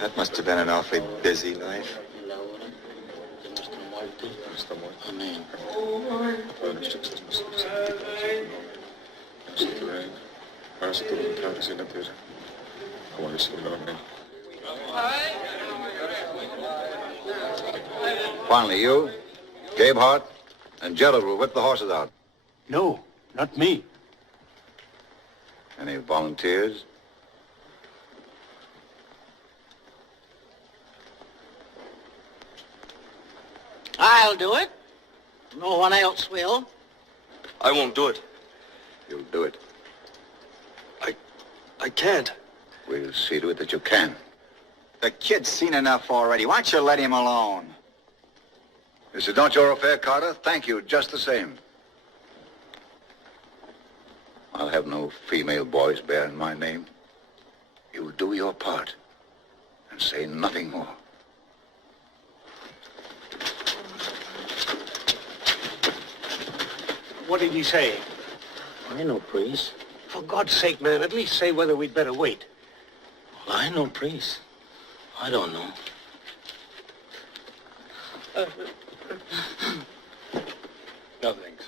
That must have been an awfully busy night. Finally, you, Gabe Hart, and Gerald will whip the horses out. No, not me. Any volunteers? I'll do it. No one else will. I won't do it. You'll do it. I can't. We'll see to it that you can. The kid's seen enough already. Why don't you let him alone? This is not your affair, Carter. Thank you, just the same. I'll have no female boys bearing my name. You do your part and say nothing more. What did he say? I know, priest. For God's sake, man, at least say whether we'd better wait. Well, I know, priest. I don't know. No, thanks.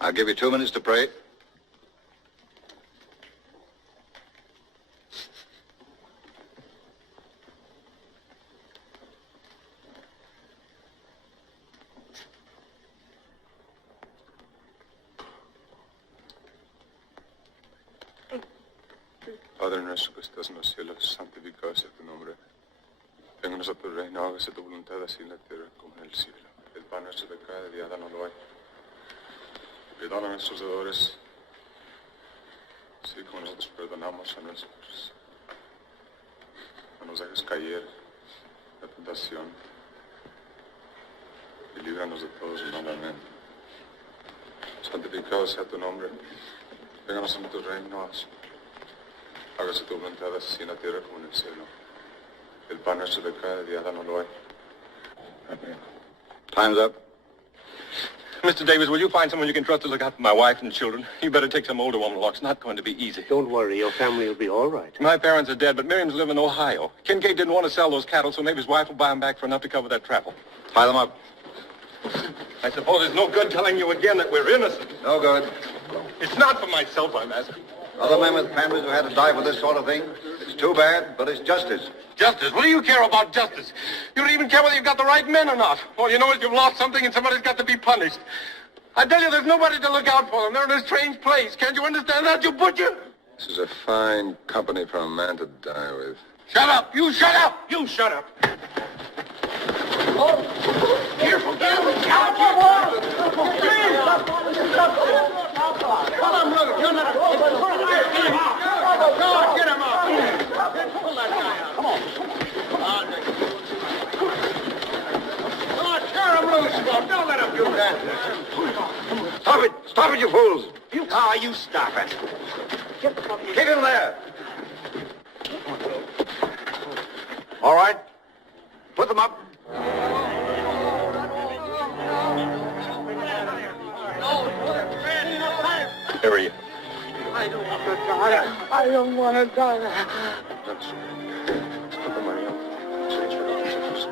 I'll give you 2 minutes to pray. Padre nuestro que estás en los cielos, santificado sea tu nombre. Vénganos a tu reino, hágase tu voluntad así en la tierra como en el cielo. El pan nuestro de cada día, dánoslo hoy. Perdona a nuestros deudores, así como nosotros perdonamos a nuestros. No nos dejes caer en la tentación y líbranos de todos el mal. Amén. Santificado sea tu nombre. Vénganos a tu reino. Hágase tu voluntad así en la tierra como en el cielo. El pan nuestro de cada día, dánoslo hoy. Amén. Time's up. Mr. Davis, will you find someone you can trust to look out for my wife and children? You better take some older woman along. It's not going to be easy. Don't worry, your family will be all right. My parents are dead, but Miriam's live in Ohio. Kincaid didn't want to sell those cattle, so maybe his wife will buy them back for enough to cover that travel. Tie them up. I suppose it's no good telling you again that we're innocent. No good. It's not for myself I'm asking. Other men with families who had to die for this sort of thing. It's too bad, but it's justice. Justice? What do you care about justice? You don't even care whether you've got the right men or not. All you know is you've lost something and somebody's got to be punished. I tell you, there's nobody to look out for them. They're in a strange place. Can't you understand that, you butcher? This is a fine company for a man to die with. Shut up! You shut up! You shut up! Oh! Careful, careful! Come on! Get him out! Pull that guy out. Come on. Tear him loose, Bob. Don't let him do that. Stop it! Stop it, you fools! You stop it. Keep him there! All right. Put them up. Where are you? I don't want to die. I don't want to die. That's put the money up. Change for officers.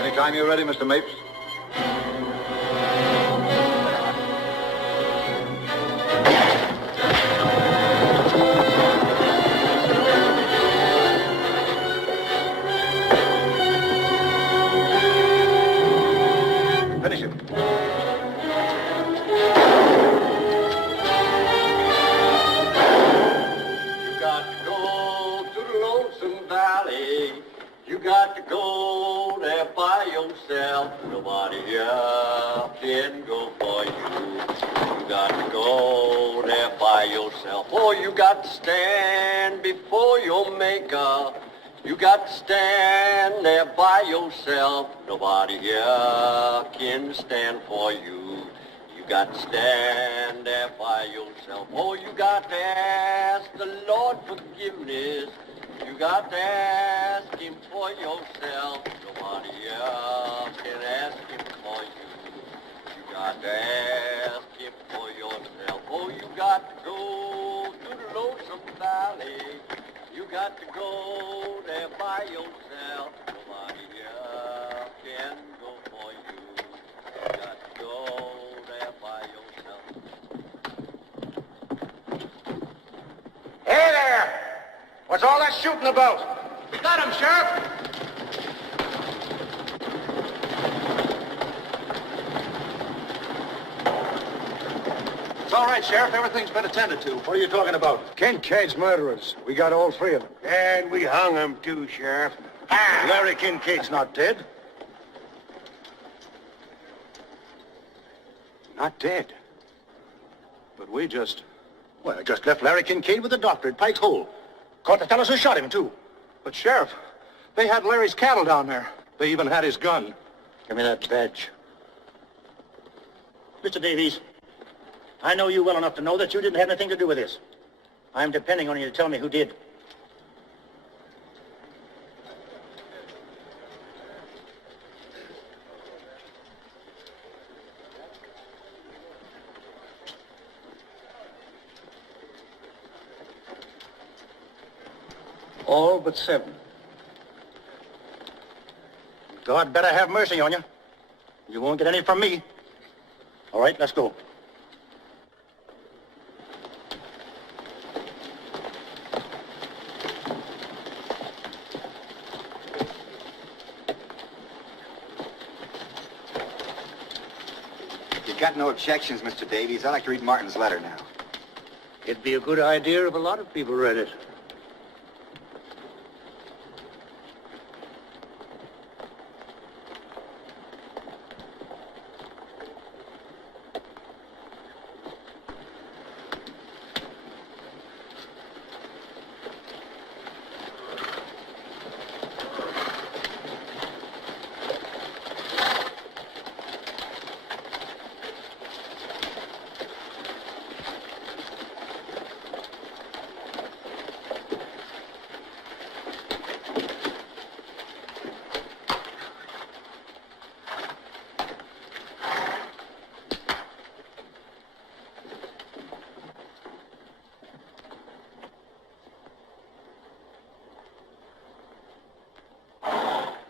Anytime you're ready, Mr. Mapes. Finish him. You got to go to the Lonesome Valley. You got to go there by yourself. Nobody else can go for you. You got to go there by yourself. Oh, you got to stand before your maker. You got to stand there by yourself. Nobody here can stand for you. You got to stand there by yourself. Oh, you got to ask the Lord forgiveness. You got to ask him for yourself. Nobody else can ask him for you. You got to ask him for yourself. Oh, you got to go to the Lonesome Valley. You got to go there by yourself. Nobody else can go for you. You got to go there by yourself. What's all that shooting about? We got him, Sheriff. It's all right, Sheriff. Everything's been attended to. What are you talking about? Kincaid's murderers. We got all three of them. And we hung him too, Sheriff. Larry Kincaid's not dead. Not dead. But we just left Larry Kincaid with the doctor at Pike's Hole. Caught the fellows who shot him, too. But, Sheriff, they had Larry's cattle down there. They even had his gun. Give me that badge. Mr. Davies, I know you well enough to know that you didn't have anything to do with this. I'm depending on you to tell me who did. All but 7. God better have mercy on you. You won't get any from me. All right, let's go. If you've got no objections, Mr. Davies, I'd like to read Martin's letter now. It'd be a good idea if a lot of people read it.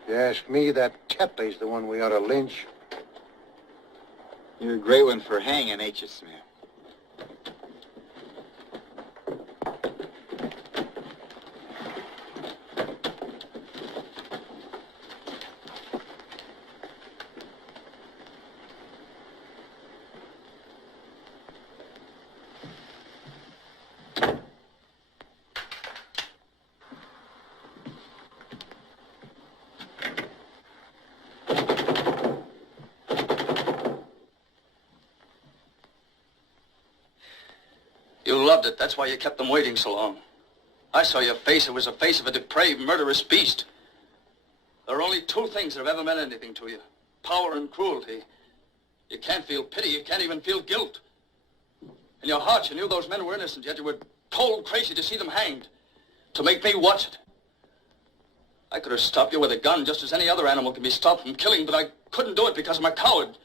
If you ask me, that Tetley's the one we ought to lynch. You're a great one for hanging, ain't you, Smith? You loved it. That's why you kept them waiting so long. I saw your face. It was the face of a depraved, murderous beast. There are only 2 things that have ever meant anything to you. Power and cruelty. You can't feel pity. You can't even feel guilt. In your heart, you knew those men were innocent, yet you were cold crazy to see them hanged. To make me watch it. I could have stopped you with a gun just as any other animal can be stopped from killing, but I couldn't do it because I'm a coward.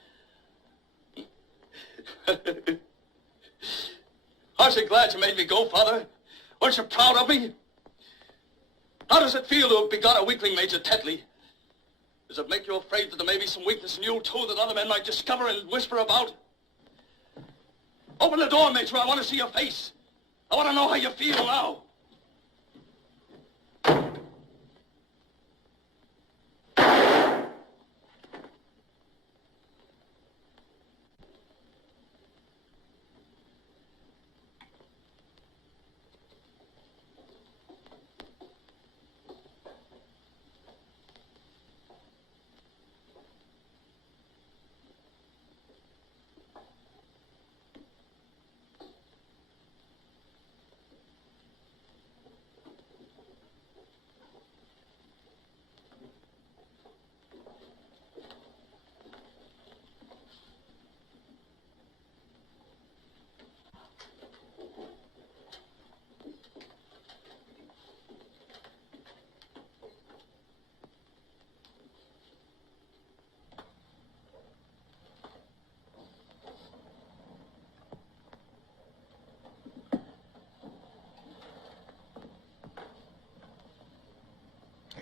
Aren't you glad you made me go, Father? Weren't you proud of me? How does it feel to have begot a weakling, Major Tetley? Does it make you afraid that there may be some weakness in you, too, that other men might discover and whisper about? Open the door, Major. I want to see your face. I want to know how you feel now.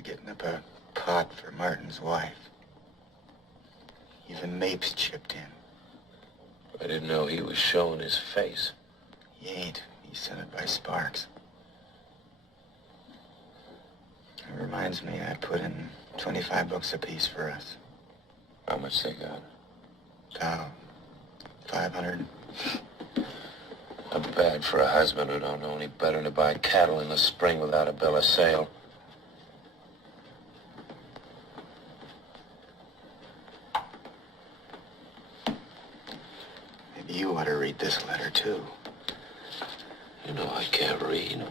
Getting up a pot for Martin's wife. Even Mapes chipped in. I didn't know he was showing his face. He ain't. He's sent it by Sparks. reminds me, I put in $25 apiece for us. How much they got? About 500. Not bad for a husband who don't know any better than to buy cattle in the spring without a bill of sale. Maybe you ought to read this letter, too. You know I can't read.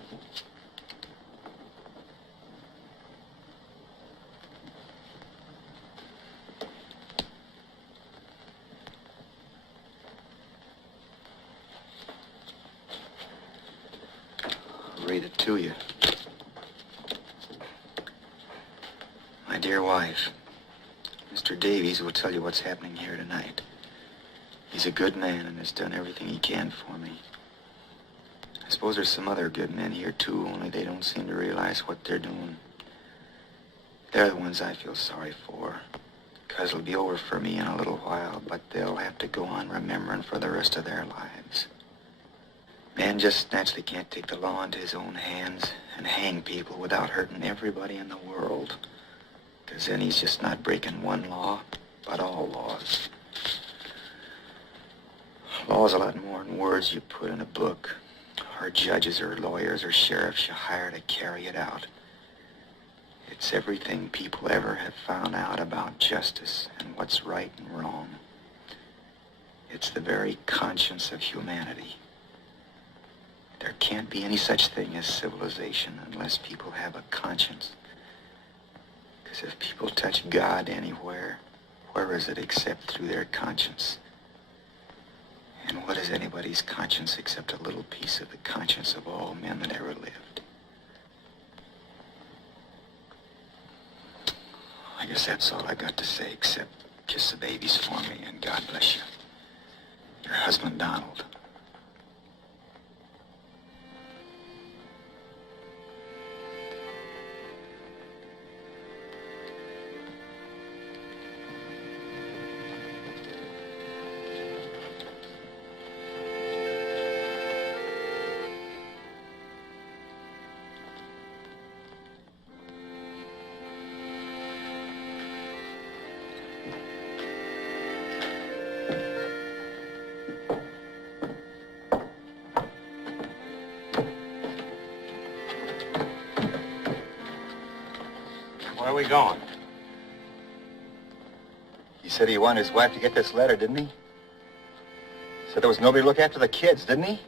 Read it to you. My dear wife, Mr. Davies will tell you what's happening here tonight. He's a good man and has done everything he can for me. I suppose there's some other good men here too, only they don't seem to realize what they're doing. They're the ones I feel sorry for, because it'll be over for me in a little while, but they'll have to go on remembering for the rest of their lives. Man just naturally can't take the law into his own hands and hang people without hurting everybody in the world. Because then he's just not breaking one law, but all laws. Law's a lot more than words you put in a book, or judges or lawyers or sheriffs you hire to carry it out. It's everything people ever have found out about justice and what's right and wrong. It's the very conscience of humanity. There can't be any such thing as civilization unless people have a conscience. Because if people touch God anywhere, where is it except through their conscience? And what is anybody's conscience except a little piece of the conscience of all men that ever lived? I guess that's all I got to say, except kiss the babies for me and God bless you. Your husband, Donald. Where are we going? He said he wanted his wife to get this letter, didn't he? Said there was nobody to look after the kids, didn't he?